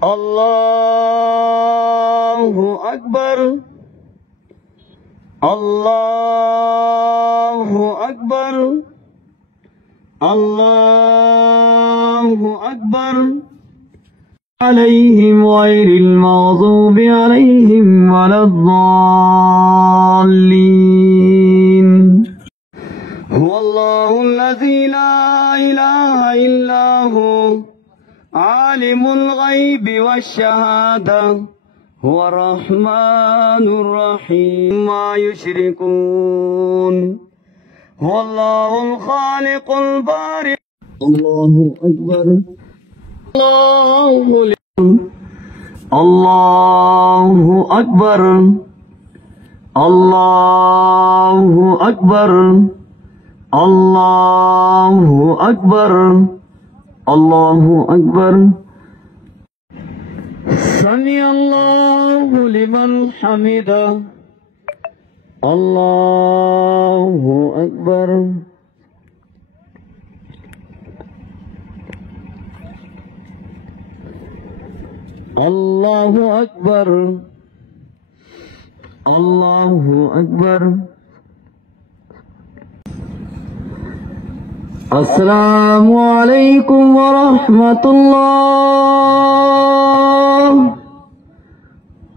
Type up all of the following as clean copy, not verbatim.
Allahu Akbar, Allahu Akbar, Allahu Akbar. عليهم غير المغضوب عليهم ولا الضالين. هو الله الذي لا إله إلا هو عالم الغيب والشهادة هو الرحمن الرحيم ما يشركون. هو الله الخالق البارئ. الله أكبر. الله أكبر، الله أكبر، الله أكبر، الله أكبر. سمع الله لمن حمده. الله أكبر. الله أكبر، الله أكبر. السلام عليكم ورحمة الله.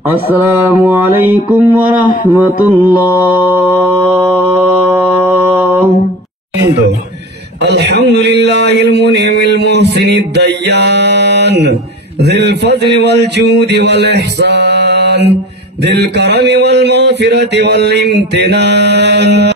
السلام عليكم ورحمة الله. الحمد لله المنعم المحسن الديان ذي الفضل والجود والإحسان ذي الكرم والمغفرة والامتنان.